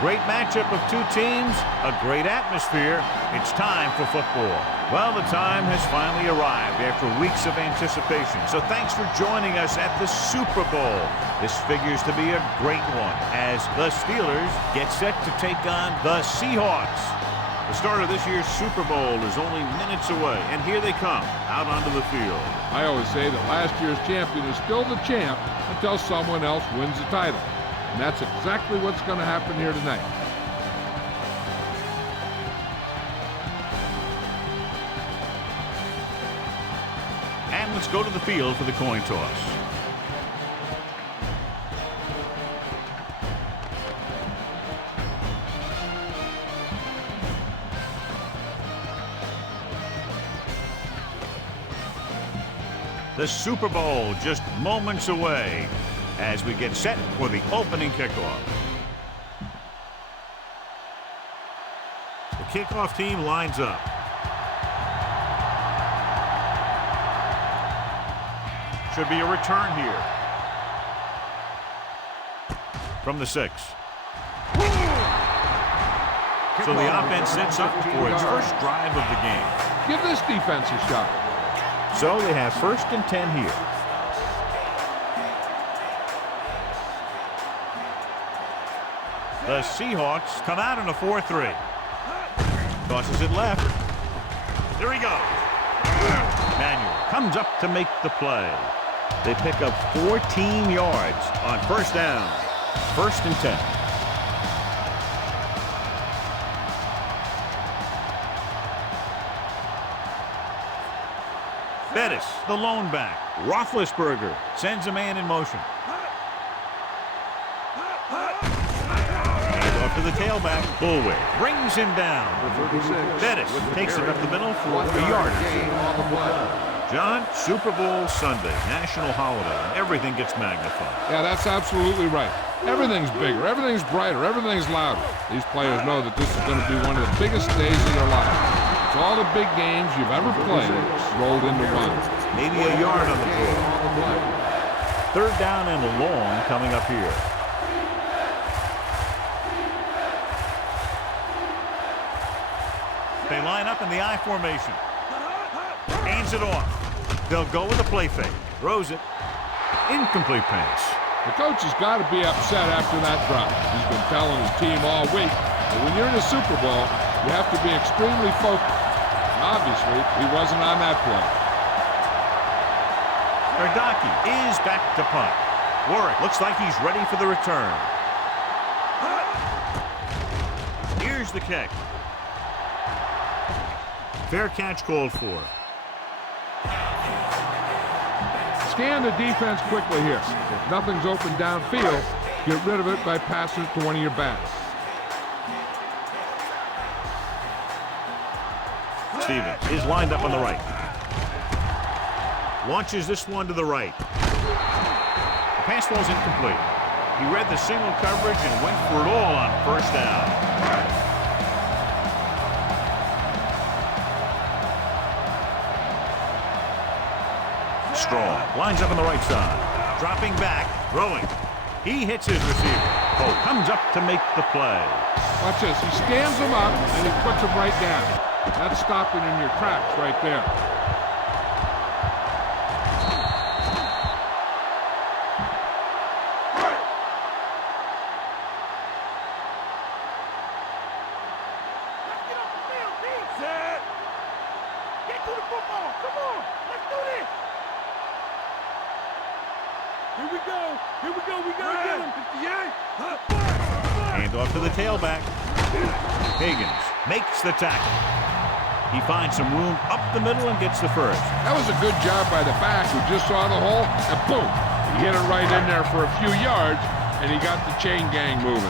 great matchup of two teams, a great atmosphere. It's time for football. Well, the time has finally arrived after weeks of anticipation. So thanks for joining us at the Super Bowl. This figures to be a great one as the Steelers get set to take on the Seahawks. The start of this year's Super Bowl is only minutes away, and here they come out onto the field. I always say that last year's champion is still the champ until someone else wins the title. And that's exactly what's going to happen here tonight. And let's go to the field for the coin toss. The Super Bowl just moments away as we get set for the opening kickoff. The kickoff team lines up. Should be a return here. From the 6. So the offense sets up for its first drive of the game. Give this defense a shot. So they have 1st and 10 here. The Seahawks come out in a 4-3. Tosses it left. There he goes. Manuel comes up to make the play. They pick up 14 yards on 1st down. 1st and 10. Bettis, the lone back. Roethlisberger sends a man in motion. Hands off to the tailback. Bullway brings him down. Bettis takes it up the middle for a yard or 2. John, Super Bowl Sunday, national holiday, and everything gets magnified. Yeah, that's absolutely right. Everything's bigger, everything's brighter, everything's louder. These players know that this is going to be one of the biggest days of their lives. It's all the big games you've ever played rolled into one. Maybe a yard on the board. 3rd down and long coming up here. They line up in the I formation. Hands it off. They'll go with a play fake. Throws it. Incomplete pass. The coach has got to be upset after that drop. He's been telling his team all week that when you're in a Super Bowl, you have to be extremely focused. Obviously, he wasn't on that play. Ardaki is back to punt. Warwick looks like he's ready for the return. Here's the kick. Fair catch called for. Scan the defense quickly here. If nothing's open downfield, get rid of it by passing it to one of your backs. Stevens is lined up on the right. Launches this one to the right. The pass ball's incomplete. He read the single coverage and went for it all on 1st down. Strong lines up on the right side. Dropping back, throwing. He hits his receiver. Cole comes up to make the play. Watch this. He stands him up and he puts him right down. That's stopping in your tracks right there. Get to the football. Come on. Let's do this. Here we go. Here we go. We got to get him. 58. Hand off to the tailback. Higgins makes the tackle. He finds some room up the middle and gets the 1st. That was a good job by the back who just saw the hole, and boom, he hit it right in there for a few yards, and he got the chain gang moving.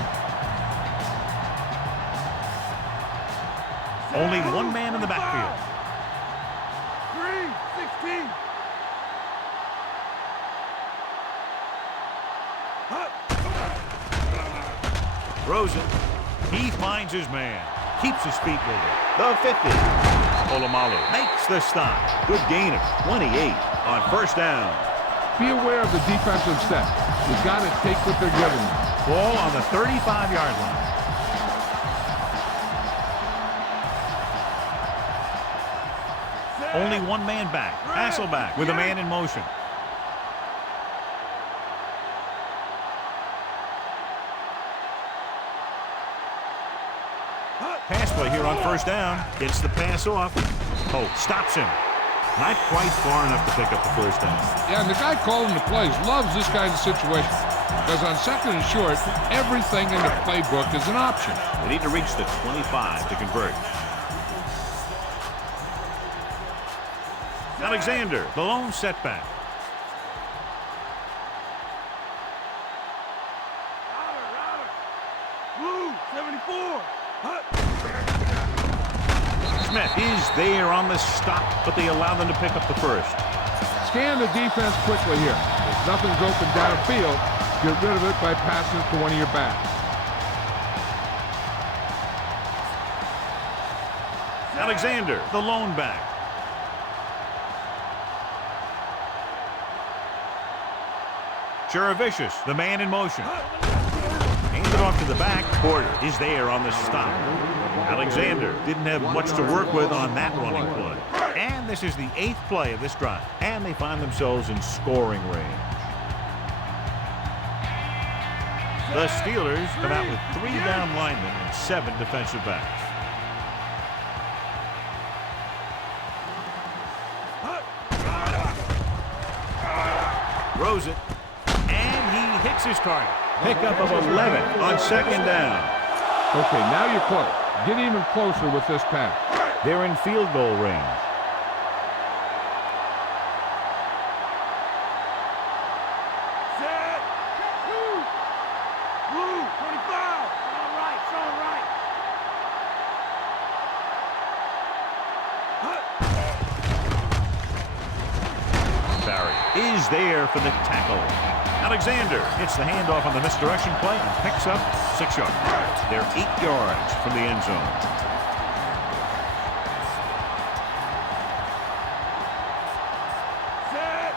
Only one man in the backfield. 3-16. Throws it. He finds his man. Keeps his feet moving. The 50. Polamalu makes the stop. Good gain of 28 on 1st down. Be aware of the defensive set. You've got to take what they're giving you. Ball on the 35-yard line. Only one man back. Hasselbeck with a man in motion. Pass play here on first down. Gets the pass off. Oh, stops him. Not quite far enough to pick up the first down. Yeah, and the guy calling the plays loves this kind of situation. Because on second and short, everything in the playbook is an option. They need to reach the 25 to convert. Alexander, the lone setback. Blue, 74. Smith is there on the stop, but they allow them to pick up the first. Scan the defense quickly here. If nothing's open downfield, get rid of it by passing it to one of your backs. Alexander, the lone back. Vicious, the man in motion. Handed off to the back. Porter is there on the stop. Alexander didn't have much to work with on that running play. And this is the 8th play of this drive. And they find themselves in scoring range. The Steelers come out with 3 down linemen and 7 defensive backs. Throws it. Hits his target. Pickup of 11 on second down. Okay, now you're close. Get even closer with this pass. They're in field goal range. Set. Blue, 25. All right, all right. Barry is there for the tackle. Alexander gets the handoff on the misdirection play and picks up 6 yards. They're 8 yards from the end zone. Set.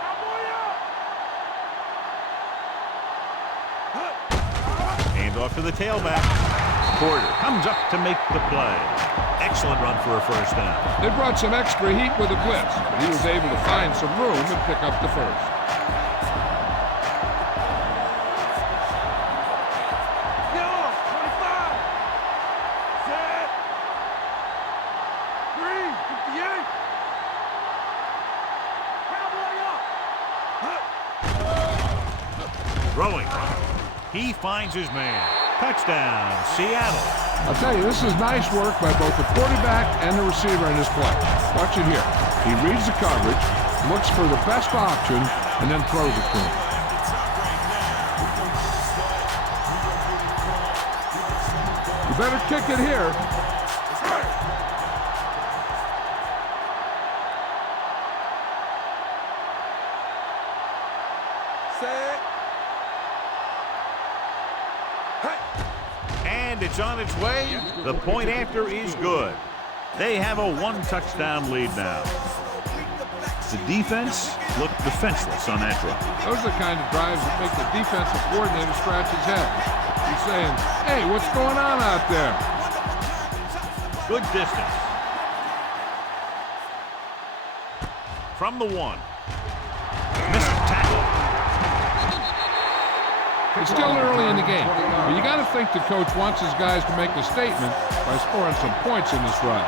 Cowboy up. Handoff to the tailback. Porter comes up to make the play. Excellent run for a first down. They brought some extra heat with a blitz, but he was able to find some room and pick up the first. Yellow, 25. Set. Green, 58. Cowboy up. Throwing. He finds his man. Touchdown, Seattle. I'll tell you, this is nice work by both the quarterback and the receiver in this play. Watch it here. He reads the coverage, looks for the best option, and then throws it to him. You better kick it here. Set. And it's on its way. The point after is good. They have a 1-touchdown lead now. The defense looked defenseless on that drive. Those are the kind of drives that make the defensive coordinator scratch his head. He's saying, hey, what's going on out there? Good distance. From the 1. Missed tackle. It's still early in the game, but you got to think the coach wants his guys to make a statement by scoring some points in this drive.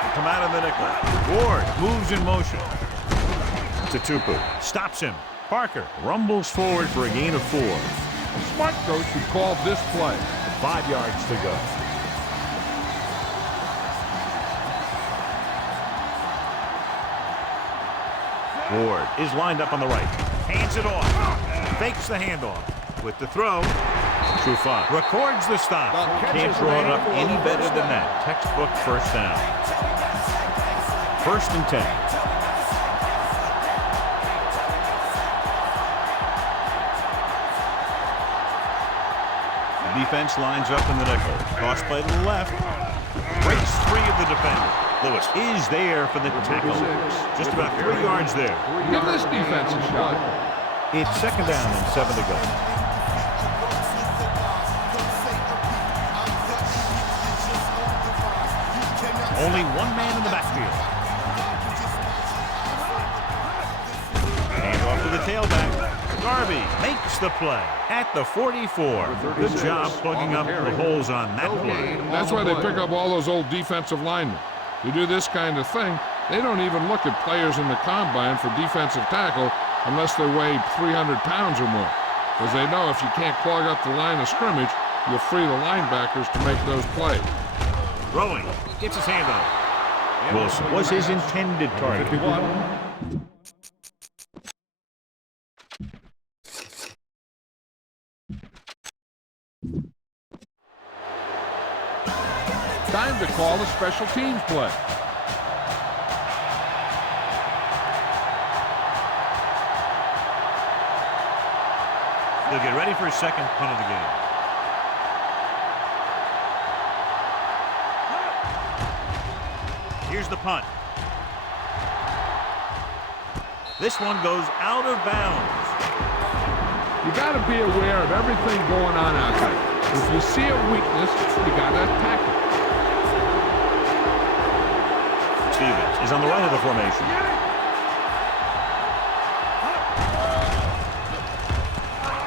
They come out of the nickel. Ward moves in motion. Tupu stops him. Parker rumbles forward for a gain of 4. A smart coach would call this play. 5 yards to go. Ward is lined up on the right. Hands it off. Fakes the handoff. With the throw, Trufant records the stop. Can't draw it up any better than that. Textbook first down. 1st and 10. The defense lines up in the nickel. Toss play to the left. Breaks free of the defender. Lewis is there for the tackle. Just about 3 yards there. Give this defense a shot. It's 2nd down and 7 to go. Only one man in the backfield. Hand off to the tailback. Garvey makes the play at the 44. Good job plugging up the holes on that play. That's why they pick up all those old defensive linemen. To do this kind of thing, they don't even look at players in the combine for defensive tackle unless they weigh 300 pounds or more. Because they know if you can't clog up the line of scrimmage, you'll free the linebackers to make those plays. Throwing. Gets his hand on it. Wilson was his intended target. Time to call a special teams play. They'll get ready for his second punt of the game. Here's the punt. This one goes out of bounds. You got to be aware of everything going on out there. If you see a weakness, you got to attack it. Stevens is on the right of the formation.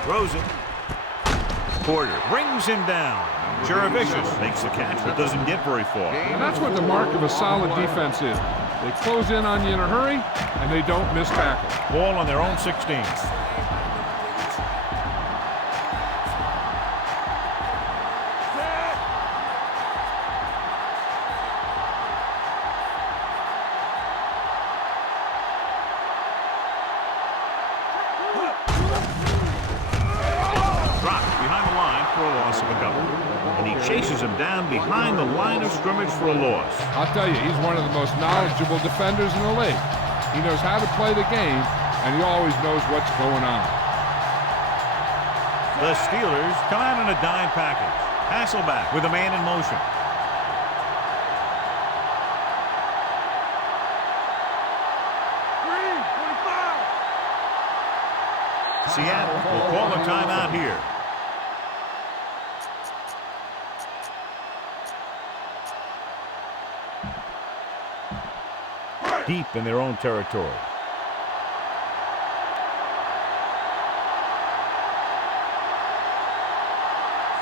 Throws it. Porter brings him down. Jaravicius makes the catch, but doesn't get very far. And that's what the mark of a solid defense is. They close in on you in a hurry, and they don't miss tackle. Ball on their own 16. Chases him down behind the line of scrimmage for a loss. I'll tell you, he's one of the most knowledgeable defenders in the league. He knows how to play the game, and he always knows what's going on. The Steelers come out in a dime package. Hasselbeck with a man in motion. Seattle will call a timeout here. Deep in their own territory.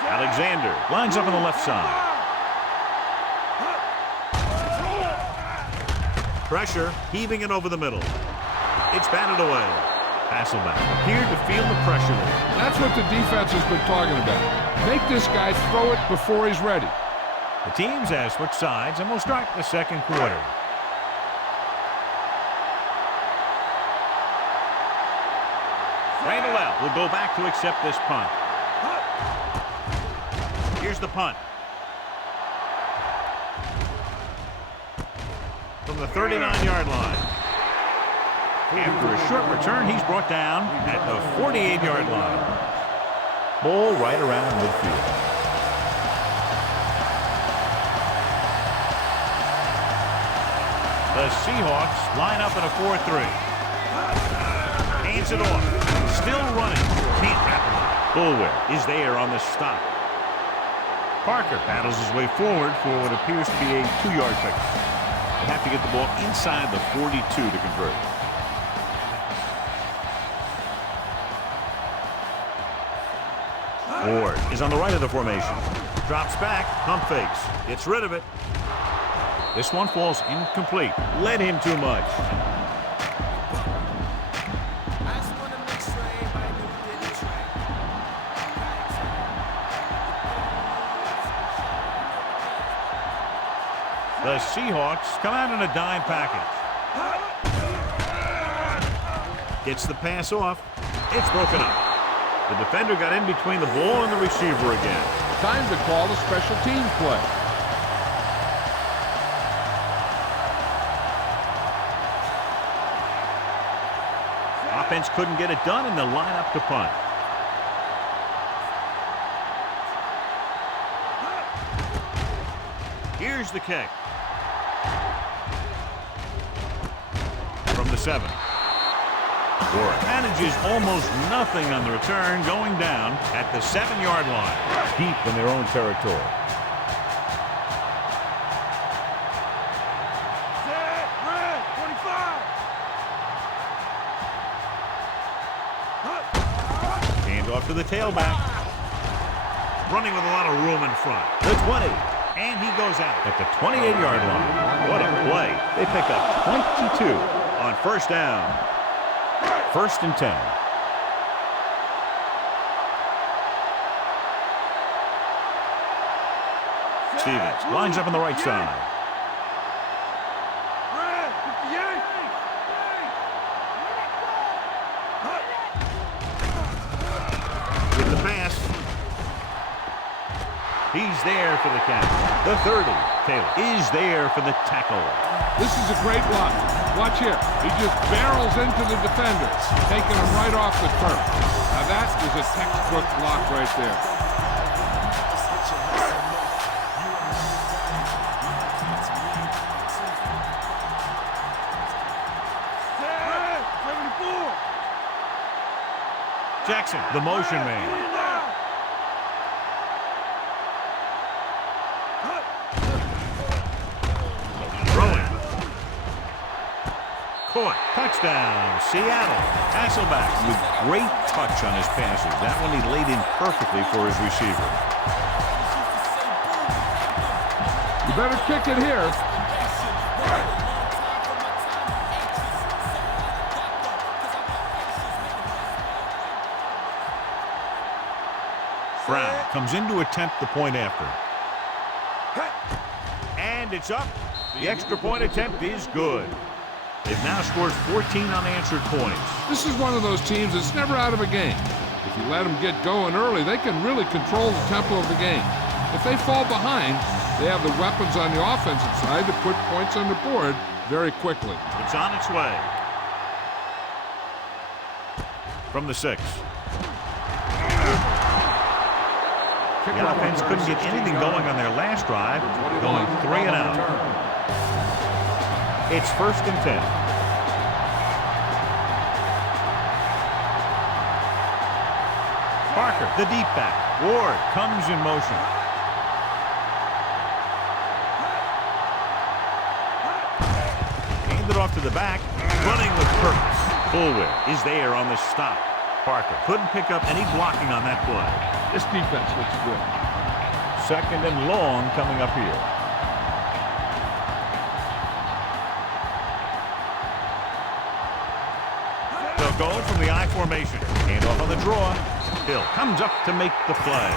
Alexander lines up on the left side. Pressure, heaving it over the middle. It's batted away. Hasselbeck appeared to feel the pressure there. That's what the defense has been talking about. Make this guy throw it before he's ready. The teams have switched sides, and we'll start the second quarter. Randall will go back to accept this punt. Here's the punt. From the 39-yard line. After a short return, he's brought down at the 48-yard line. Ball right around midfield. The Seahawks line up in a 4-3. Hands it off. Still running. Can't wrap him up. Bulwer is there on the stop. Parker battles his way forward for what appears to be a 2-yard pickup. They have to get the ball inside the 42 to convert. Ward is on the right of the formation. Drops back, pump fakes, gets rid of it. This one falls incomplete. Led him too much. The Seahawks come out in a dime package. Gets the pass off. It's broken up. The defender got in between the ball and the receiver again. Time to call the special teams play. Offense couldn't get it done, and they'll line up to punt. Here's the kick. From the 7. Warren manages almost nothing on the return, going down at the 7-yard line, deep in their own territory. Set, red, 25. Hand off to the tailback. Running with a lot of room in front. The 20. And he goes out at the 28-yard line. What a play. They pick up 22 on first down. 1st and 10. Stevens lines up on the right side. Red, 58. With the pass. He's there for the catch. The 30. Taylor is there for the tackle. This is a great block. Watch here. He just barrels into the defender, taking him right off the turf. Now that is a textbook block right there. Red, 74. Jackson, the motion man. Caught. Touchdown, Seattle. Hasselbeck with great touch on his passes. That one he laid in perfectly for his receiver. You better kick it here. Brown comes in to attempt the point after. And it's up. The extra point attempt is good. They've now scored 14 unanswered points. This is one of those teams that's never out of a game. If you let them get going early, they can really control the tempo of the game. If they fall behind, they have the weapons on the offensive side to put points on the board very quickly. It's on its way. From the 6. The offense couldn't get anything going on their last drive, going 3 and out. It's 1st and 10. Parker, the deep back. Ward comes in motion. Handed off to the back, running with purpose. Bullwhip is there on the stop. Parker couldn't pick up any blocking on that play. This defense looks good. 2nd and long coming up here. They'll go from the I formation. Hand off on the draw. Hill comes up to make the play.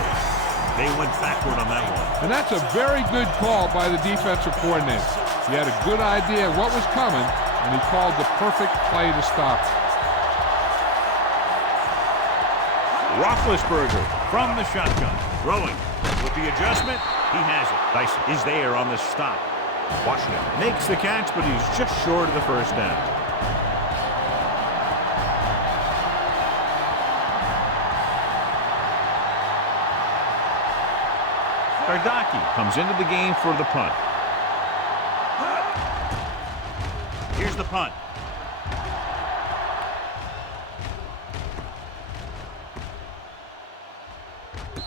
They went backward on that one. And that's a very good call by the defensive coordinator. He had a good idea of what was coming, and he called the perfect play to stop it. Roethlisberger from the shotgun. Throwing. With the adjustment, he has it. Dyson is there on the stop. Washington makes the catch, but he's just short of the first down. Kardaki comes into the game for the punt. Here's the punt.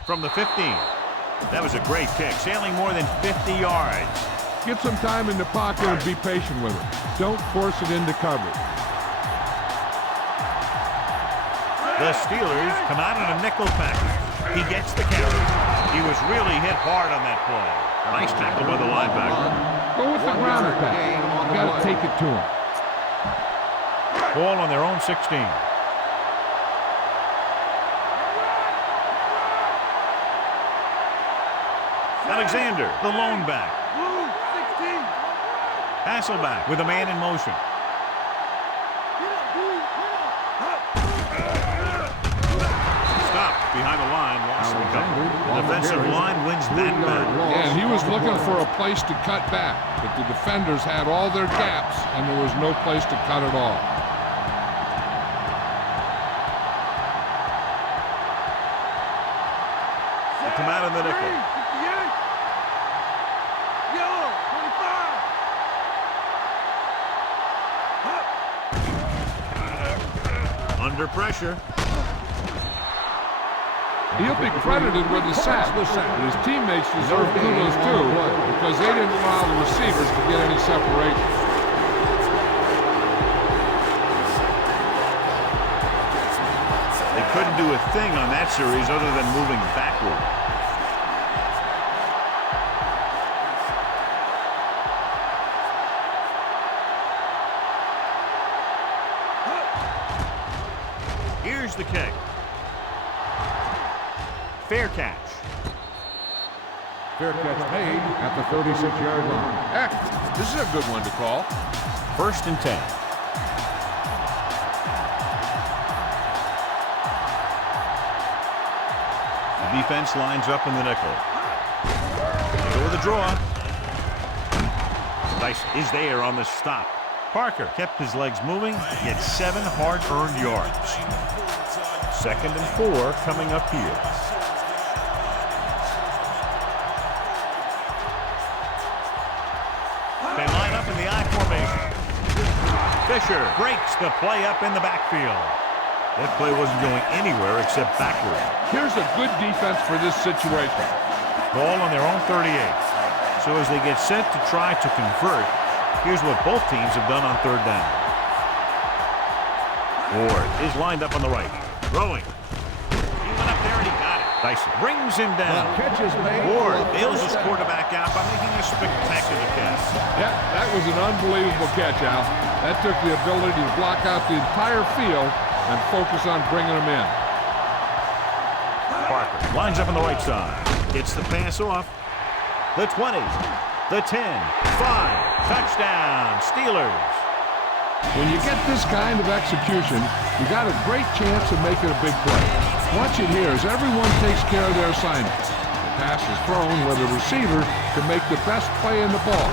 From the 15. That was a great kick, sailing more than 50 yards. Get some time in the pocket and be patient with it. Don't force it into coverage. The Steelers come out in a nickel package. He gets the carry. He was really hit hard on that play. Nice tackle by the linebacker. Go with the ground attack. You got to take it to him. Ball on their own 16. Alexander, the lone back. Blue, 16. Hasselbeck with a man in motion. Stop behind the line. Lost the cover. The defensive line wins that battle. Yeah, and he was looking for a place to cut back, but the defenders had all their gaps, and there was no place to cut at all. They come out in the nickel. 58. Yellow, 25. under pressure. He'll be credited with the sack, and his teammates deserve kudos too because they didn't allow the receivers to get any separation. They couldn't do a thing on that series other than moving backward. Here's the kick. Fair catch. Fair catch made at the 36-yard line. Heck, this is a good one to call. 1st and 10. The defense lines up in the nickel. They go with a draw. Dice is there on the stop. Parker kept his legs moving, gets 7 hard-earned yards. 2nd and 4 coming up here. They line up in the I formation. Fisher breaks the play up in the backfield. That play wasn't going anywhere except backward. Here's a good defense for this situation. Ball on their own 38. So as they get set to try to convert, here's what both teams have done on 3rd down. Ward is lined up on the right. Throwing. He went up there and he got it. Dyson brings him down. Catch is made. Ward bails his quarterback out by making a spectacular catch. Yeah, that was an unbelievable catch, Al. That took the ability to block out the entire field and focus on bringing them in. Parker lines up on the right side. Gets the pass off. The 20, the 10, 5, touchdown, Steelers. When you get this kind of execution, you got a great chance of making a big play. Watch it here as everyone takes care of their assignment. The pass is thrown where the receiver can make the best play in the ball,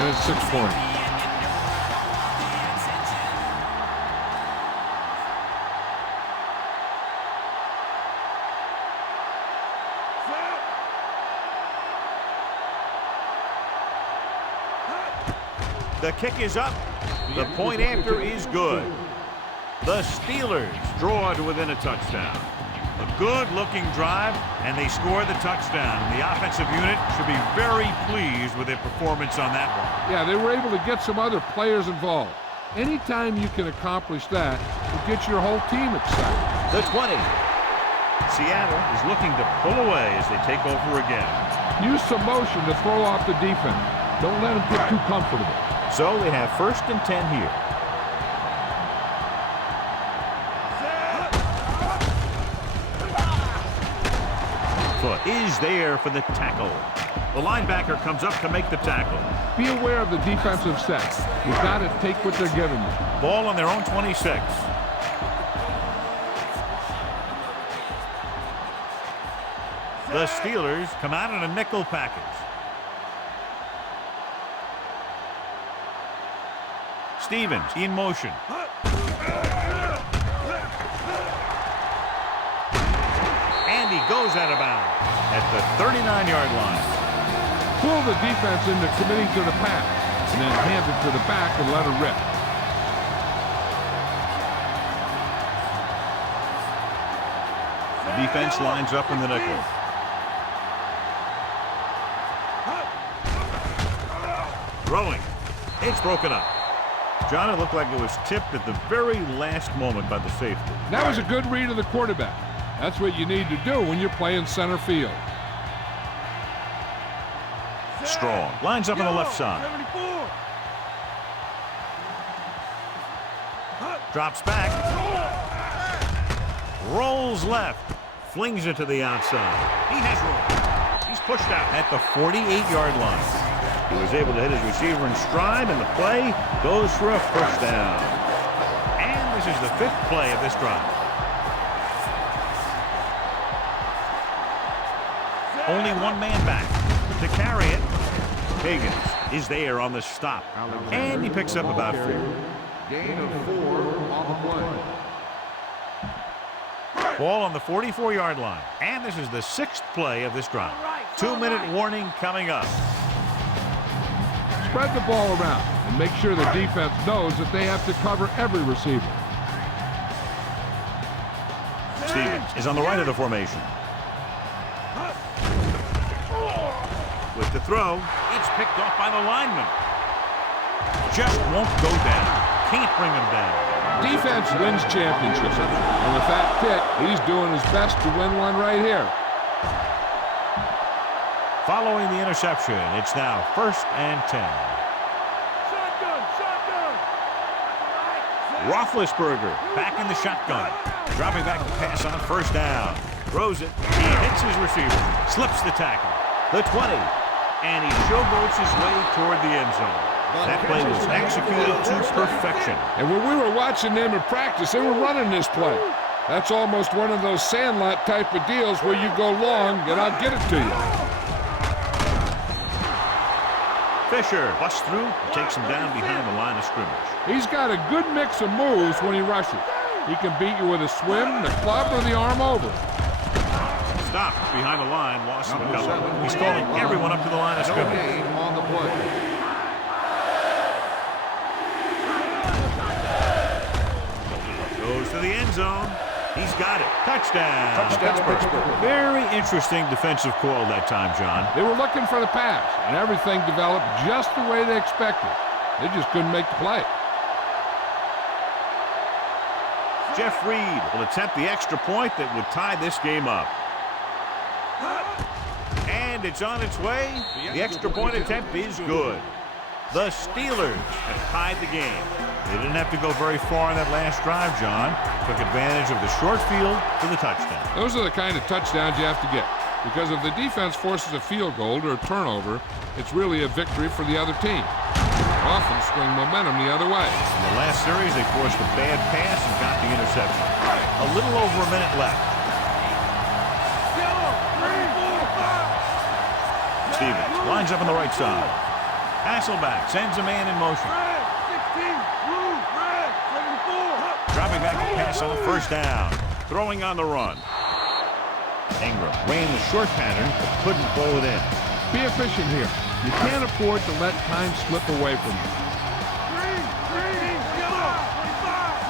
and it's 6 points. The kick is up. The point after is good. The Steelers draw to within a touchdown. A good-looking drive, and they score the touchdown. And the offensive unit should be very pleased with their performance on that one. Yeah, they were able to get some other players involved. Anytime you can accomplish that, it gets your whole team excited. The 20. Seattle is looking to pull away as they take over again. Use some motion to throw off the defense. Don't let them get too comfortable. So they have 1st and 10 here. Foot is there for the tackle. The linebacker comes up to make the tackle. Be aware of the defensive sets. You've got to take what they're giving you. Ball on their own 26. The Steelers come out in a nickel package. Stevens in motion. And he goes out of bounds at the 39-yard line. Pull the defense into committing to the pass, and then hand it to the back and let it rip. The defense lines up in the nickel. Throwing. It's broken up. John, it looked like it was tipped at the very last moment by the safety. That was a good read of the quarterback. That's what you need to do when you're playing center field. Strong. Lines up on the left side. 74. Drops back. Rolls left. Flings it to the outside. He has room. He's pushed out at the 48-yard line. He was able to hit his receiver in stride, and the play goes for a first down. And this is the 5th play of this drive. Only one man back to carry it. Higgins is there on the stop. And he picks up about 4. Gain of 4 on the play. Ball on the 44-yard line. And this is the 6th play of this drive. 2-minute warning coming up. Spread the ball around and make sure the defense knows that they have to cover every receiver. Stevens is on the right of the formation. With the throw, it's picked off by the lineman. Just won't go down. Can't bring him down. Defense wins championships. And with that pick, he's doing his best to win one right here. Following the interception, it's now 1st and 10. Shotgun. Roethlisberger back in the shotgun. Dropping back to pass on 1st down. Throws it. He hits his receiver. Slips the tackle. The 20. And he showboats his way toward the end zone. That play was executed to perfection. And when we were watching them in practice, they were running this play. That's almost one of those sandlot type of deals where you go long and I'll get it to you. Fisher busts through and takes him down behind the line of scrimmage. He's got a good mix of moves when he rushes. He can beat you with a swim, the club, or the arm over. Stopped behind the line, loss of a couple. He's calling everyone up to the line of scrimmage. On the play. Goes to the end zone. He's got it. Touchdown. Pittsburgh. Very interesting defensive call that time, John. They were looking for the pass, and everything developed just the way they expected. They just couldn't make the play. Jeff Reed will attempt the extra point that would tie this game up. And it's on its way. The extra point attempt is good. The Steelers have tied the game. They didn't have to go very far in that last drive, John. Took advantage of the short field for the touchdown. Those are the kind of touchdowns you have to get. Because if the defense forces a field goal or a turnover, it's really a victory for the other team. Often swing momentum the other way. In the last series, they forced a bad pass and got the interception. A little over a minute left. Stevens lines up on the right side. Hasselbeck sends a man in motion. Dropping back to pass on 1st down. Throwing on the run. Ingram ran the short pattern but couldn't pull it in. Be efficient here. You can't afford to let time slip away from you.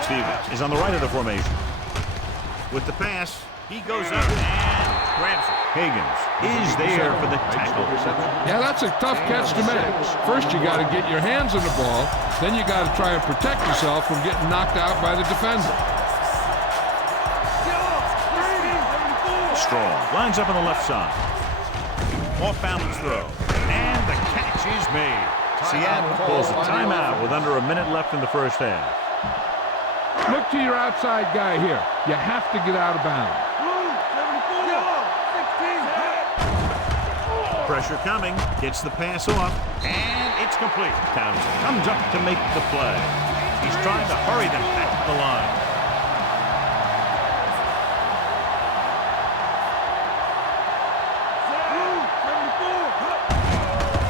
Stevens is on the right of the formation. With the pass, he goes up and grabs it. Higgins is there for the tackle. Yeah, that's a tough catch to make. First, you got to get your hands on the ball. Then you got to try and protect yourself from getting knocked out by the defender. Strong lines up on the left side. Off balance throw. And the catch is made. Seattle pulls a timeout with under a minute left in the 1st half. Look to your outside guy here. You have to get out of bounds. Pressure coming. Gets the pass off. And it's complete. Townsend comes up to make the play. He's trying to hurry them back to the line.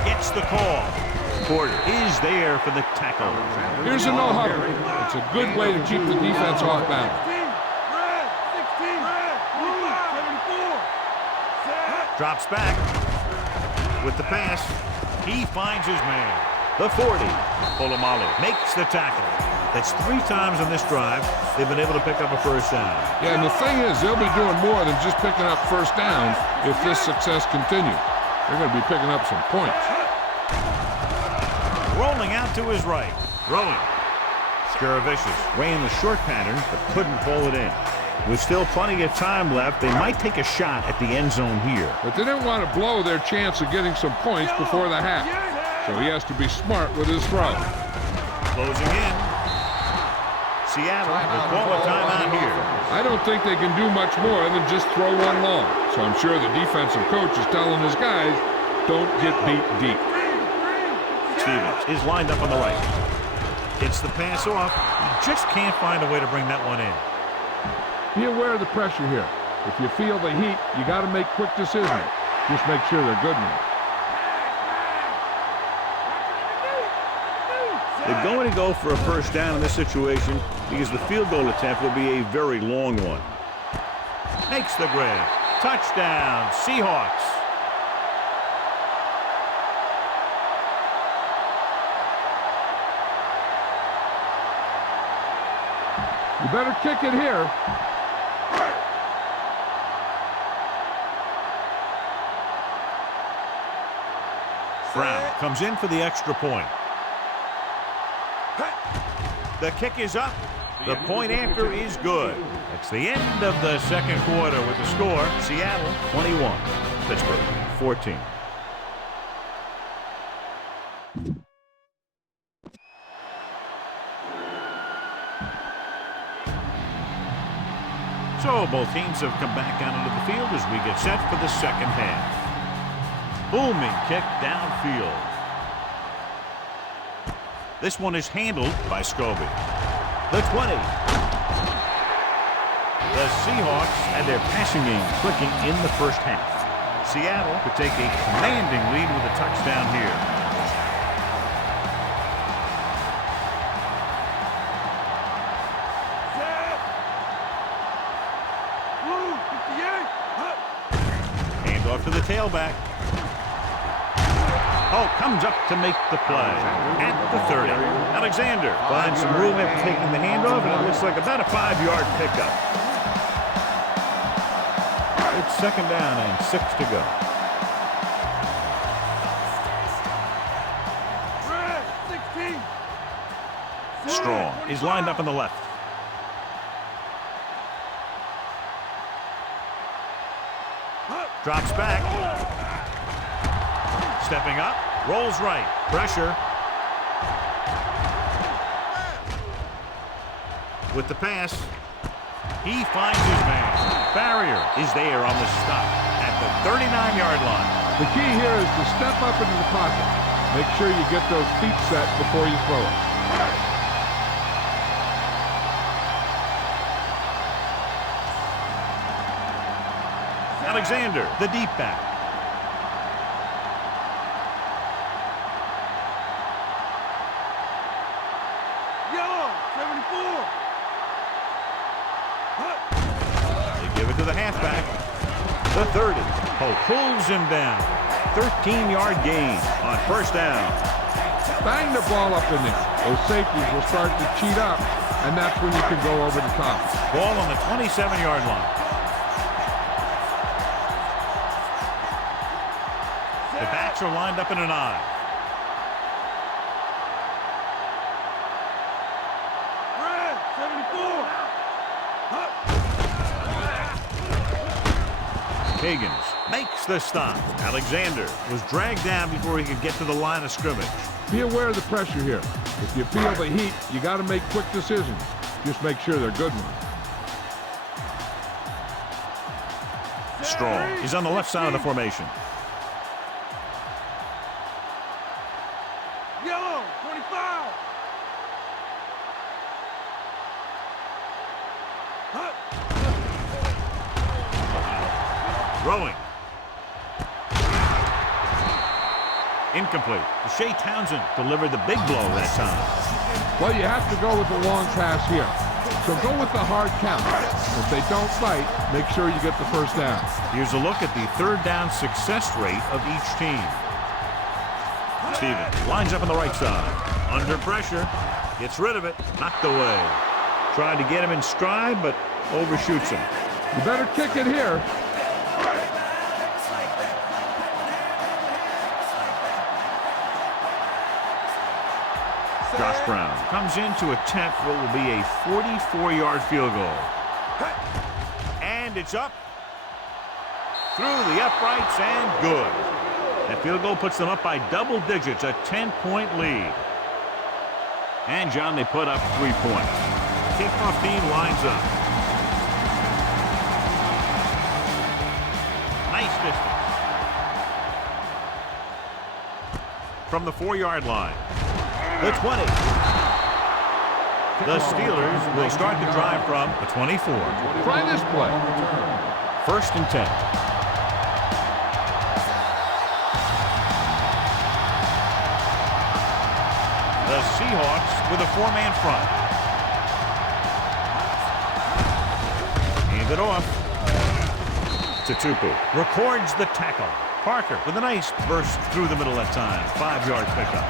Gets the call. Porter is there for the tackle. Here's a no-huddle. It's a good way to keep the defense off balance. Drops back. With the pass, he finds his man. The 40. Polamalu makes the tackle. That's 3 times on this drive they've been able to pick up a 1st down. Yeah, and the thing is, they'll be doing more than just picking up 1st down if this success continues. They're going to be picking up some points. Rolling out to his right. Throwing. Scaravicious ran the short pattern but couldn't pull it in. With still plenty of time left, they might take a shot at the end zone here. But they didn't want to blow their chance of getting some points before the half. So he has to be smart with his throw. Closing in. Seattle will call a timeout here. I don't think they can do much more than just throw one long. So I'm sure the defensive coach is telling his guys, don't get beat deep. Stevens is lined up on the right. Gets the pass off. He just can't find a way to bring that one in. Be aware of the pressure here. If you feel the heat, you got to make quick decisions. Just make sure they're good ones. They're going to go for a 1st down in this situation because the field goal attempt will be a very long one. Makes the grab. Touchdown, Seahawks. You better kick it here. Brown comes in for the extra point. The kick is up. The point after is good. It's the end of the second quarter with the score, Seattle 21, Pittsburgh 14. So both teams have come back out onto the field as we get set for the second half. Booming kick downfield. This one is handled by Scobie. The 20. The Seahawks had their passing game clicking in the first half. Seattle could take a commanding lead with a touchdown here. Hand off to the tailback. Oh, comes up to make the play at the 30. Alexander finds some room after taking the handoff, and it looks like about a 5-yard pickup. It's second down and 6 to go. Strong is lined up on the left. Drops back. Stepping up, rolls right, pressure. With the pass, he finds his man. Barrier is there on the stop at the 39-yard line. The key here is to step up into the pocket. Make sure you get those feet set before you throw it. Alexander, the deep back. To the halfback, the 30. Pope pulls him down. 13-yard gain on first down. Bang the ball up in there. Those safeties will start to cheat up, and that's when you can go over the top. Ball on the 27-yard line. The backs are lined up in an I. Higgins makes the stop. Alexander was dragged down before he could get to the line of scrimmage. Be aware of the pressure here. If you feel the heat, you got to make quick decisions. Just make sure they're good ones. Strong is on the left side of the formation. Yellow, 25. Throwing. Incomplete. Shea Townsend delivered the big blow that time. Well, you have to go with the long pass here. So go with the hard count. If they don't fight, make sure you get the first down. Here's a look at the third down success rate of each team. Stevens lines up on the right side. Under pressure. Gets rid of it. Knocked away. Tried to get him in stride, but overshoots him. You better kick it here. Josh Brown comes in to attempt what will be a 44-yard field goal. And it's up. Through the uprights and good. That field goal puts them up by double digits, a 10-point lead. And, John, they put up 3 points. Kickoff team lines up. Nice distance. From the 4-yard line. The 20. The Steelers will start the drive from the 24. Try this play. First and 10. The Seahawks with a 4-man front. Hand it off to Tupu. Records the tackle. Parker with a nice burst through the middle that time. 5-yard pickup.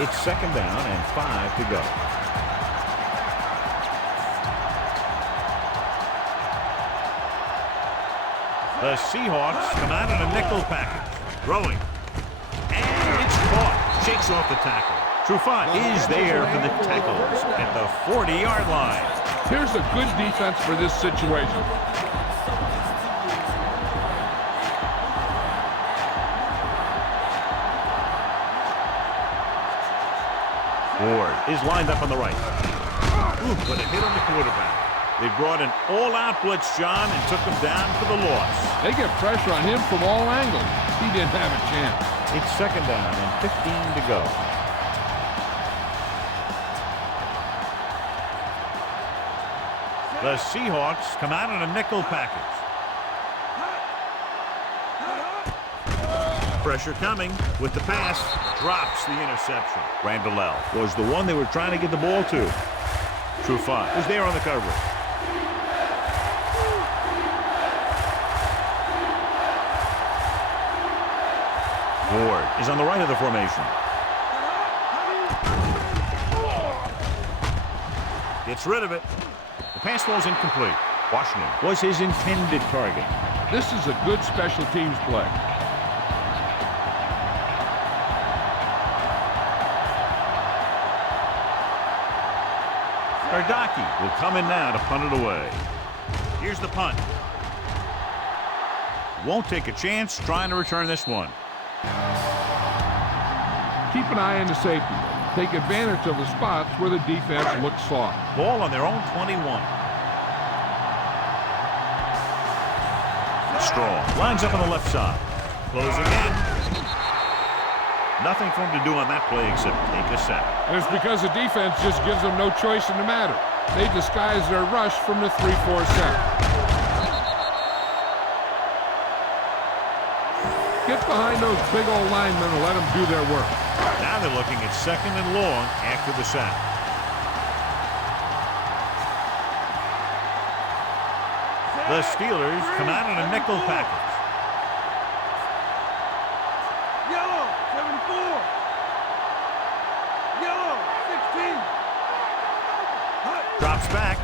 It's second down and 5 to go. The Seahawks come out in a nickel package. Throwing. caught. Shakes off the tackle. Trufant is there for the tackles at the 40-yard line. Here's a good defense for this situation. Ward is lined up on the right. Ooh, but a hit on the quarterback. They brought an all-out blitz, John, and took him down for the loss. They get pressure on him from all angles. He didn't have a chance. It's second down and 15 to go. The Seahawks come out in a nickel package. Pressure coming with the pass. Drops the interception. Randall was the one they were trying to get the ball to. Trufant is there on the coverage. Ward is on the right of the formation. Gets rid of it. The pass falls incomplete. Washington was his intended target. This is a good special teams play. Ardaki will come in now to punt it away. Here's the punt. Won't take a chance trying to return this one. Keep an eye on the safety. Take advantage of the spots where the defense looks soft. Ball on their own 21. Strong lines up on the left side. Closing in. Nothing for him to do on that play except take a sack. And it's because the defense just gives them no choice in the matter. They disguise their rush from the 3-4 set. Get behind those big old linemen and let them do their work. Now they're looking at second and long after the sack. The Steelers come out in a nickel package. Yellow, 74. Yellow, 16. Drops back.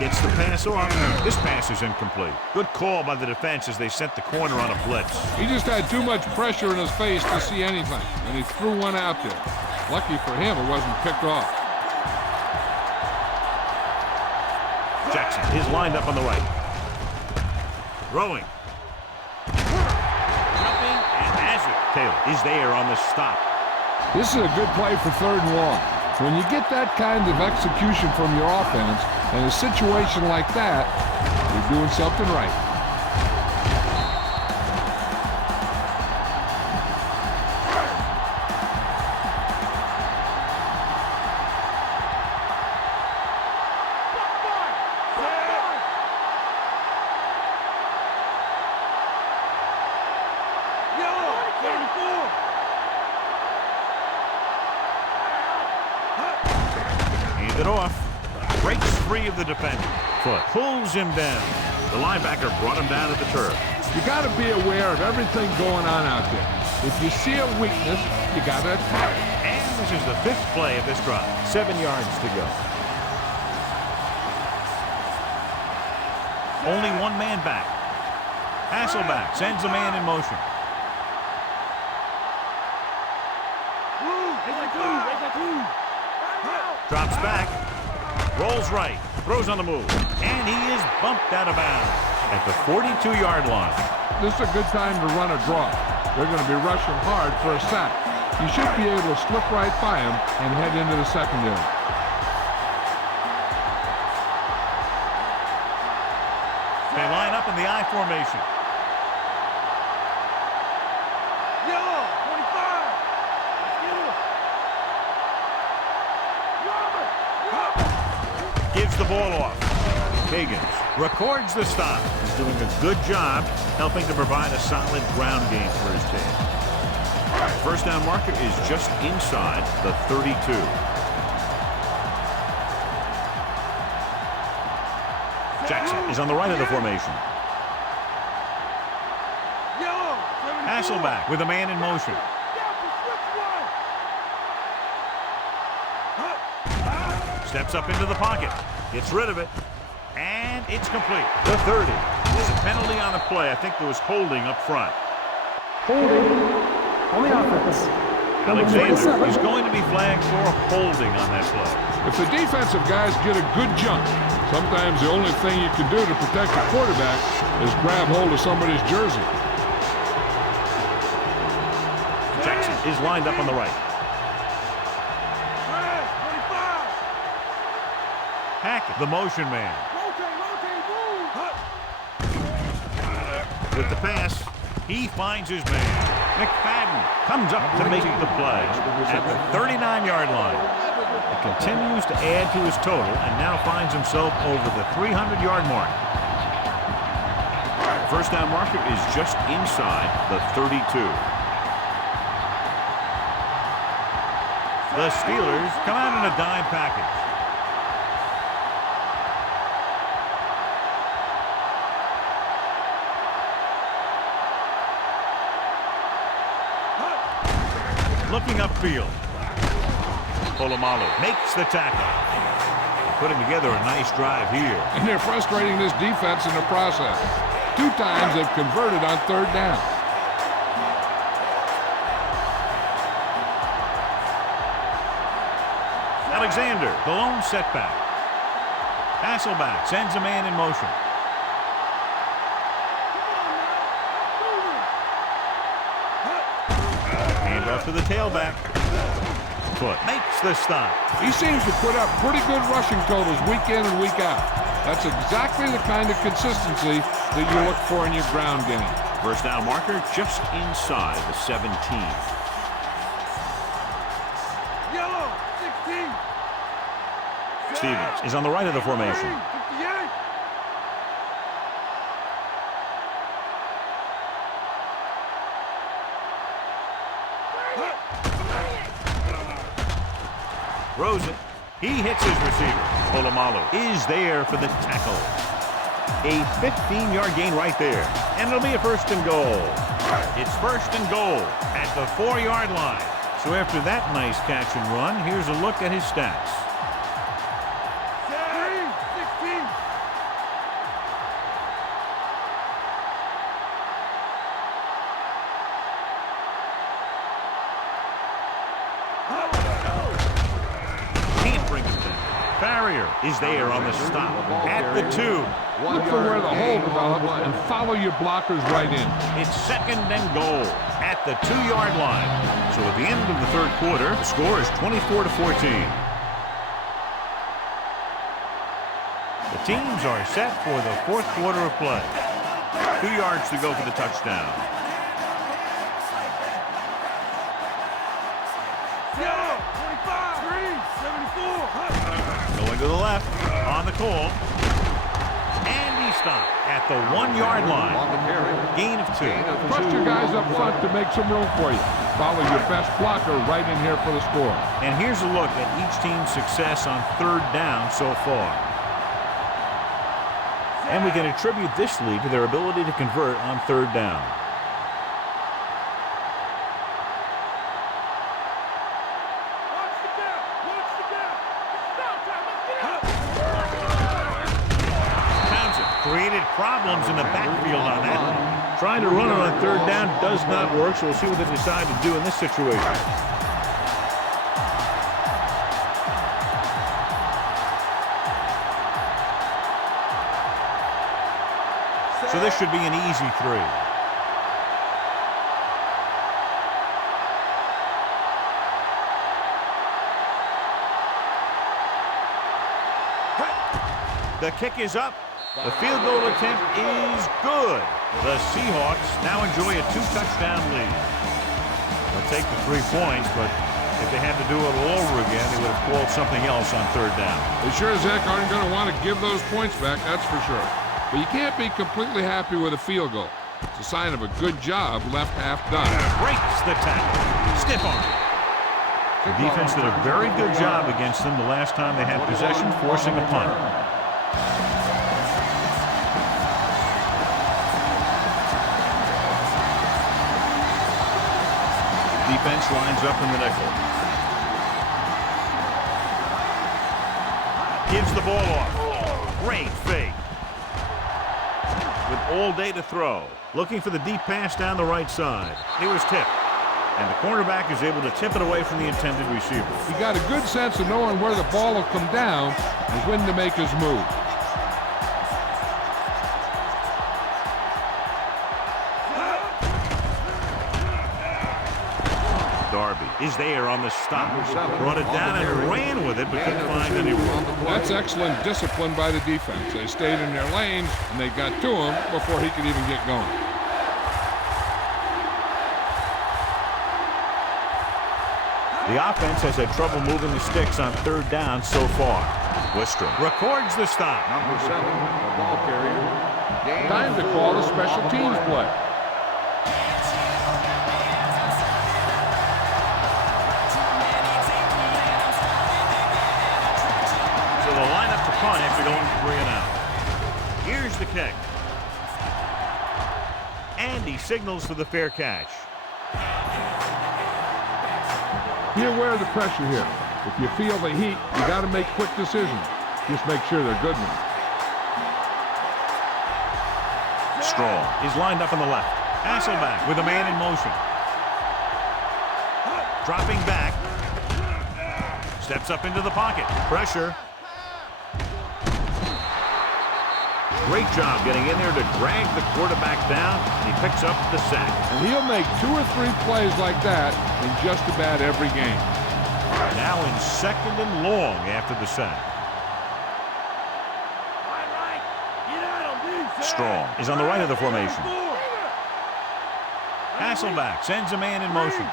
Gets the pass off. This pass is incomplete. Good call by the defense as they sent the corner on a blitz. He just had too much pressure in his face to see anything, and he threw one out there. Lucky for him, it wasn't picked off. Jackson is lined up on the right. Throwing. Jumping and has it. Taylor is there on the stop. This is a good play for 3rd and long. When you get that kind of execution from your offense, in a situation like that, you're doing something right. Yellow, 74. Hand it off. Breaks free of the defender. Foot pulls him down. The linebacker brought him down at the turf. You got to be aware of everything going on out there. If you see a weakness, you got to attack it. And this is the 5th play of this drive. 7 yards to go. Only one man back. Hasselbeck sends a man in motion. Drops back. Rolls right. Throws on the move. And he is bumped out of bounds at the 42-yard line. This is a good time to run a draw. They're going to be rushing hard for a sack. You should be able to slip right by him and head into the secondary. They line up in the I formation. Yellow, 25. Gives the ball off. Higgins records the stop. He's doing a good job helping to provide a solid ground game for his team. First down marker is just inside the 32. Jackson is on the right of the formation. Yellow, 74. Hasselbeck with a man in motion. Steps up into the pocket. Gets rid of it. And it's complete. The 30. There's a penalty on the play. I think there was holding up front. Holding on the offense. Alexander is going to be flagged for holding on that play. If the defensive guys get a good jump, sometimes the only thing you can do to protect the quarterback is grab hold of somebody's jersey. Jackson is lined up on the right. Hackett, the motion man. With the pass, he finds his man. McFadden comes up to make the play at the 39-yard line. He continues to add to his total and now finds himself over the 300-yard mark. First down marker is just inside the 32. The Steelers come out in a dime package. Looking upfield. Polamalu makes the tackle. Putting together a nice drive here. And they're frustrating this defense in the process. 2 times they've converted on 3rd down. Alexander, the lone setback. Hasselbeck sends a man in motion. Hand off to the tailback. Foot makes the stop. He seems to put up pretty good rushing totals week in and week out. That's exactly the kind of consistency that you look for in your ground game. First down marker just inside the 17th. Yellow, 16. Stevens is on the right of the formation. 58. Rosen, he hits his receiver. Polamalu is there for the tackle. A 15-yard gain right there. And it'll be a 1st and goal. It's 1st and goal at the 4-yard line. So after that nice catch and run, here's a look at his stats. 16. Can't bring him down. Farrier is there on the stop at the 2. Look for where the hole develops and follow your blockers right in. It's 2nd and goal at the 2-yard line. So at the end of the 3rd quarter, the score is 24-14. The teams are set for the 4th quarter of play. 2 yards to go for the touchdown. Yellow, 25. 3, 74. Going to the left on the call. And he stopped at the 1-yard line. Gain of 2. Trust your guys up front to make some room for you. Follow your best blocker right in here for the score. And here's a look at each team's success on 3rd down so far. And we can attribute this lead to their ability to convert on 3rd down. Watch the gap. Watch the gap. Stop time. Let's get out. Townsend created problems in the backfield on that. Trying to run it on 3rd down does not work, so we'll see what they decide to do in this situation. So this should be an easy 3. The kick is up. The field goal attempt is good. The Seahawks now enjoy a 2-touchdown lead. They'll take the 3 points, but if they had to do it all over again, they would have called something else on 3rd down. They sure as heck aren't going to want to give those points back, that's for sure. But you can't be completely happy with a field goal. It's a sign of a good job left half done. Breaks the tackle. Stiff arm. The defense did a very good job against them the last time they had possession, forcing a punt. Defense lines up in the nickel. Gives the ball off. Great fake. With all day to throw. Looking for the deep pass down the right side. He was tipped. And the cornerback is able to tip it away from the intended receiver. He got a good sense of knowing where the ball will come down and when to make his move. Darby is there on the stop. Brought it down and ran with it, but couldn't find anyone. That's excellent discipline by the defense. They stayed in their lanes, and they got to him before he could even get going. The offense has had trouble moving the sticks on third down so far. Wistrom records the stop. Number 7, the ball carrier. Time to call a special teams play. So they'll line up to punt after going 3 and out. Here's the kick. And he signals for the fair catch. Be aware of the pressure here. If you feel the heat, you got to make quick decisions. Just make sure they're good ones. Strong is lined up on the left. Hasselbeck with a man in motion. Dropping back. Steps up into the pocket. Pressure. Great job getting in there to drag the quarterback down, and he picks up the sack. And he'll make 2 or 3 plays like that in just about every game. Now in second and long after the sack. Strong is on the right of the formation. Hasselbeck sends a man in motion.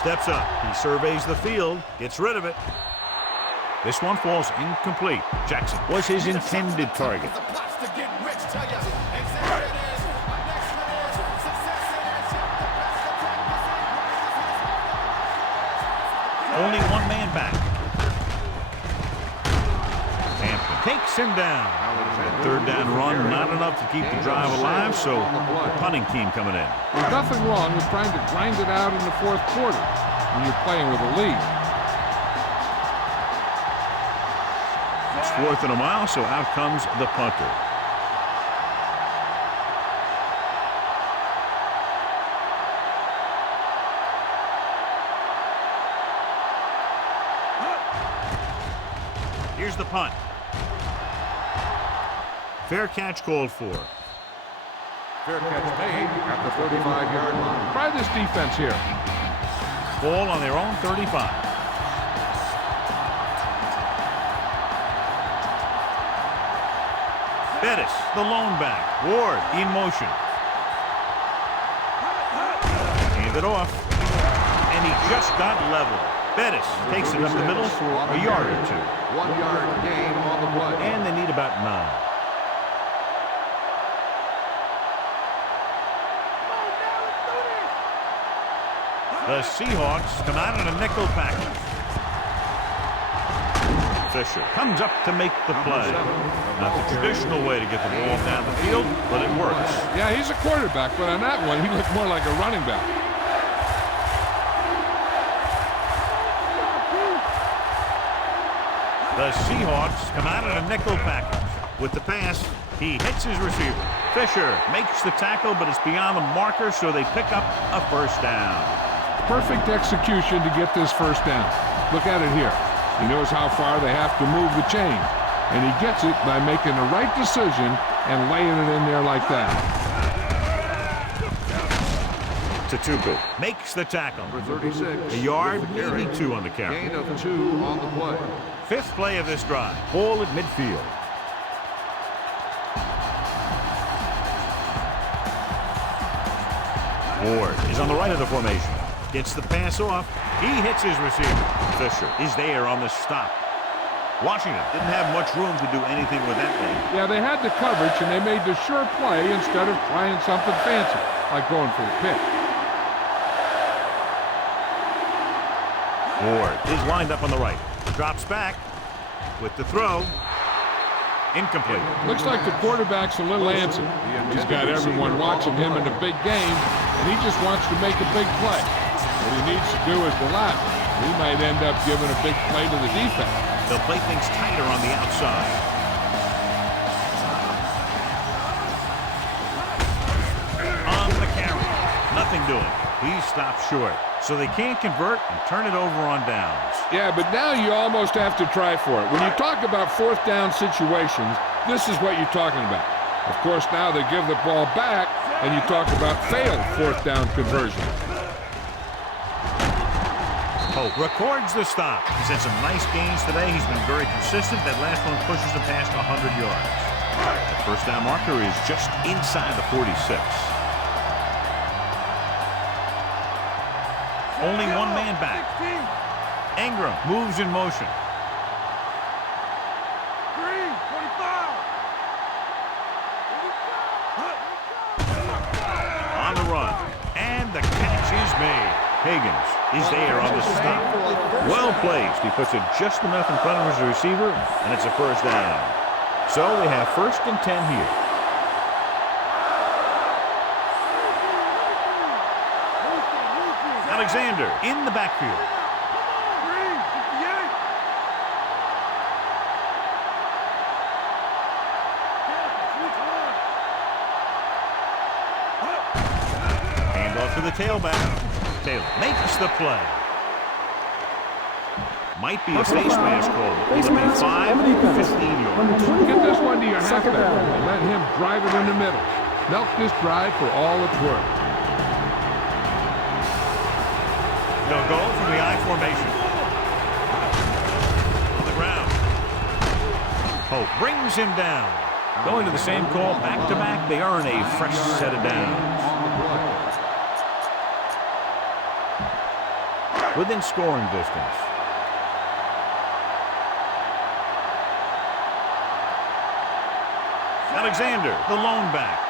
Steps up. He surveys the field, gets rid of it. This one falls incomplete. Jackson was his intended target. Only one man back. Hampton takes him down. Third down run, not enough to keep the drive alive, so the punting team coming in. There's nothing wrong with trying to grind it out in the 4th quarter when you're playing with a lead. It's 4th and a mile, so out comes the punter. Here's the punt. Fair catch called for. Fair catch made at the 35-yard line. Try this defense here. Ball on their own 35. Bettis, the lone back. Ward in motion. Hand it off. And he just got level. Bettis takes it up the middle for a yard or 2. 1-yard gain on the play. And they need about 9. The Seahawks come out in a nickel package. Fisher comes up to make the play. Not the traditional way to get the ball down the field, but it works. Yeah, he's a quarterback, but on that one, he looked more like a running back. The Seahawks come out in a nickel package. With the pass, he hits his receiver. Fisher makes the tackle, but it's beyond the marker, so they pick up a first down. Perfect execution to get this first down. Look at it here. He knows how far they have to move the chain, and he gets it by making the right decision and laying it in there like that. Tutu makes the tackle. For 36. A yard, maybe 2 on the carry. Gain of 2 on the play. 5th play of this drive. Ball at midfield. Ward is on the right of the formation. Gets the pass off. He hits his receiver. Fisher is there on the stop. Washington didn't have much room to do anything with that thing. Yeah, they had the coverage, and they made the sure play instead of trying something fancy, like going for the pick. Ward is lined up on the right. Drops back with the throw. Incomplete. Looks like the quarterback's a little antsy. He's got everyone watching him in a big game, and he just wants to make a big play. What he needs to do is relax. He might end up giving a big play to the defense. They'll play things tighter on the outside. nothing doing. He stops short, so they can't convert and turn it over on downs. Yeah, but now you almost have to try for it. When you talk about fourth down situations, this is what you're talking about. Of course, now they give the ball back, and you talk about failed fourth down conversion. Hope records the stop. He's had some nice gains today. He's been very consistent. That last one pushes him past 100 yards. The first down marker is just inside the 46. Only one man back. Ingram moves in motion. 25. On the run. And the catch is made. Higgins is there on the stop. Well placed. He puts it just enough in front of his receiver, and it's a first down. So they have 1st and 10 here. Alexander in the backfield. Hand off to the tailback. Taylor makes the play. Might be a face mask call. It'll be 5, 15 yards. Get this one to your halfback. Let him drive it in the middle. Milk this drive for all it's worth. They'll go from the I formation. On the ground. Hope brings him down. Going to the same call back-to-back, they earn a fresh set of downs. Within scoring distance. Alexander, the lone back.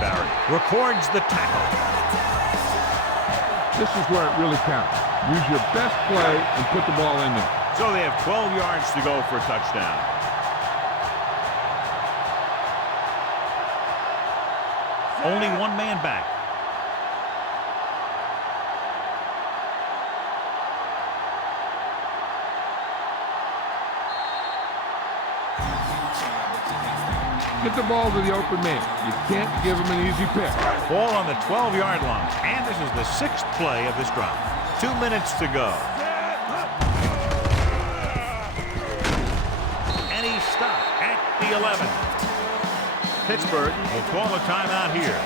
Barry records the tackle. This is where it really counts. Use your best play and put the ball in there. So they have 12 yards to go for a touchdown. Only one man back. Get the ball to the open man. You can't give him an easy pick. Ball on the 12-yard line. And this is the 6th play of this drive. 2 minutes to go. And he stopped at the 11. Pittsburgh will call a timeout here.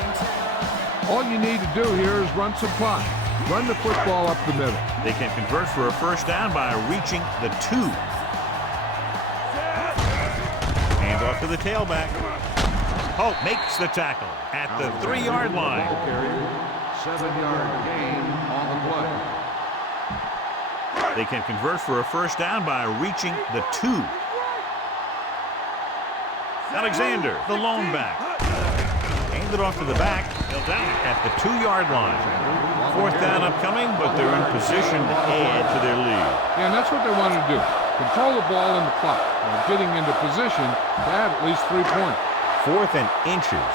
All you need to do here is run some clock. Run the football up the middle. They can convert for a first down by reaching the 2. Hand off to the tailback. Hope makes the tackle at the 3-yard line. 7-yard gain on the play. They can convert for a first down by reaching the 2. Alexander, the lone back. Hand it off to the back. They'll down at the 2-yard line. 4th down upcoming, but they're in position to add to their lead. Yeah, and that's what they want to do. Control the ball in the clock while getting into position to add at least 3 points. 4th and inches.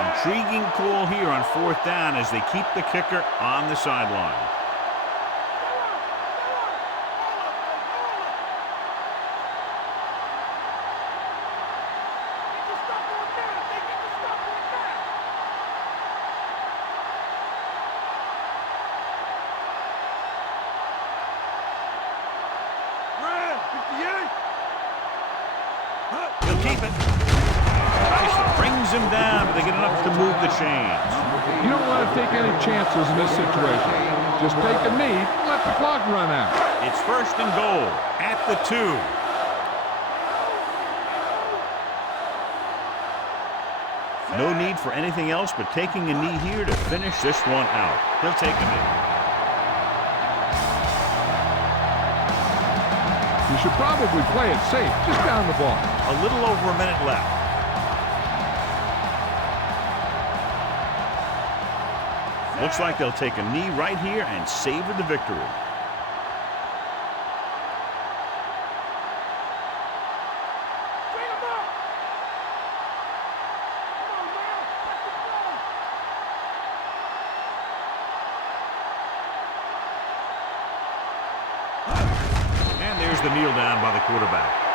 Intriguing call here on 4th down as they keep the kicker on the sideline. He'll keep it. Tyson brings him down, but they get enough to move the chains. You don't want to take any chances in this situation. Just take a knee and let the clock run out. It's 1st and goal at the 2. No need for anything else but taking a knee here to finish this one out. He'll take a knee. You should probably play it safe. Just down the ball. A little over a minute left. Looks like they'll take a knee right here and savor the victory. the kneel down by the quarterback.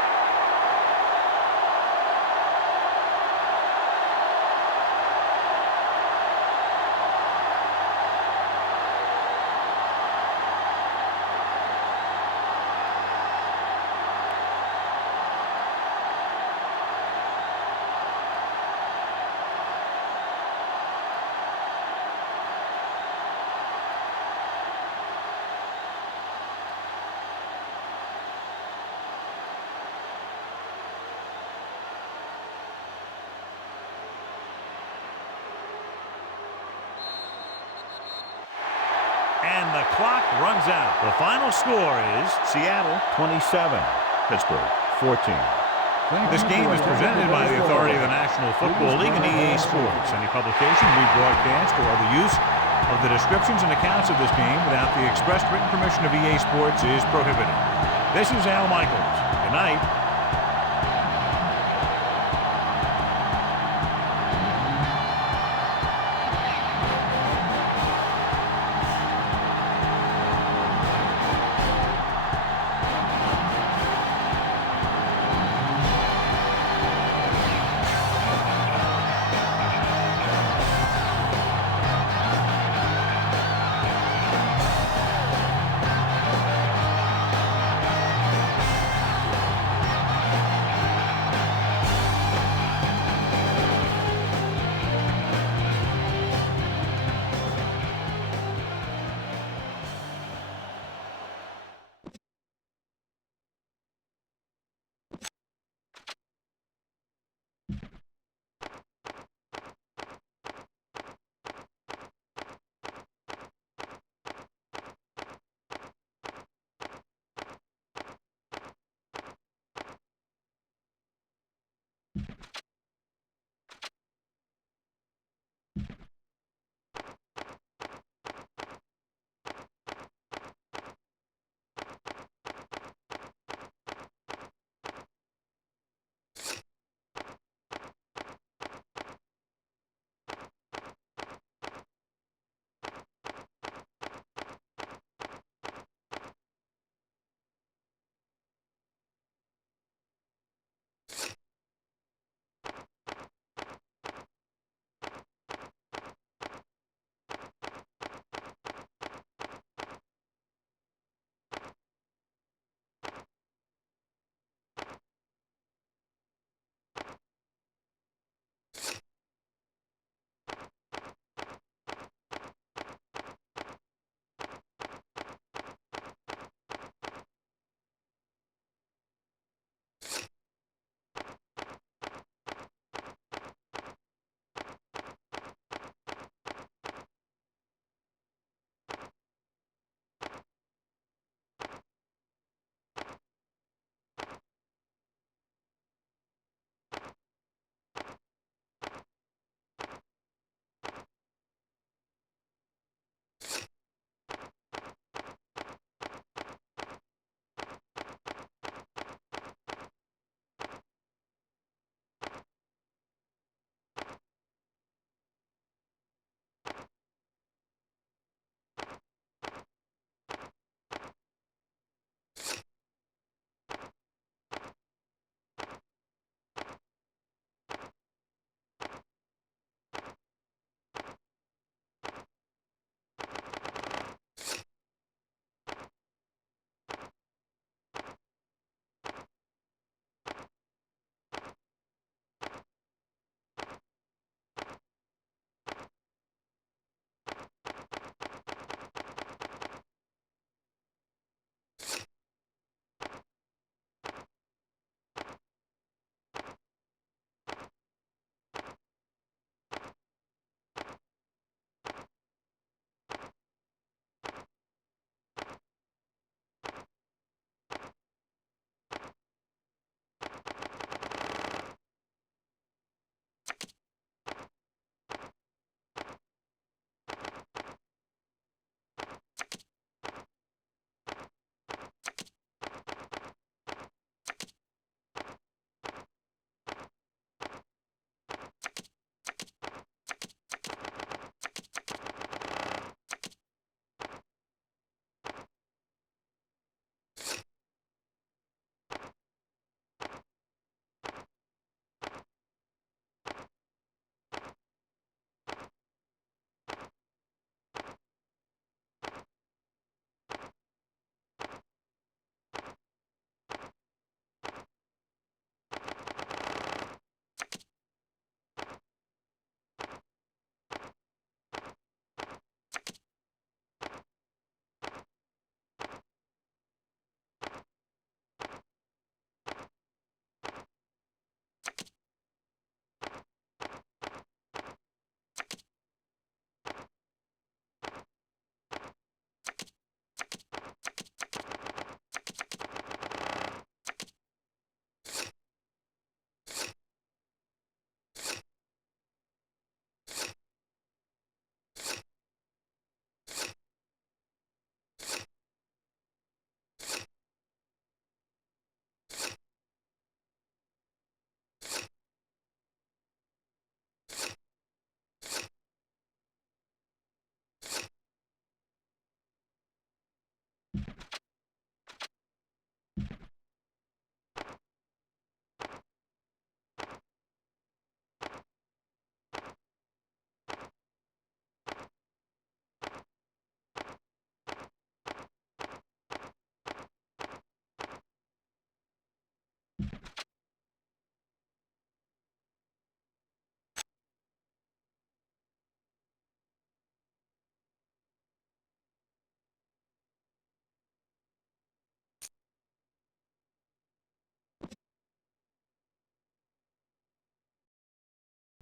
And the clock runs out. The final score is Seattle 27, Pittsburgh 14. This game is presented by the authority of the National Football League and EA Sports. Any publication, rebroadcast, or other use of the descriptions and accounts of this game without the express written permission of EA Sports is prohibited. This is Al Michaels. Good night.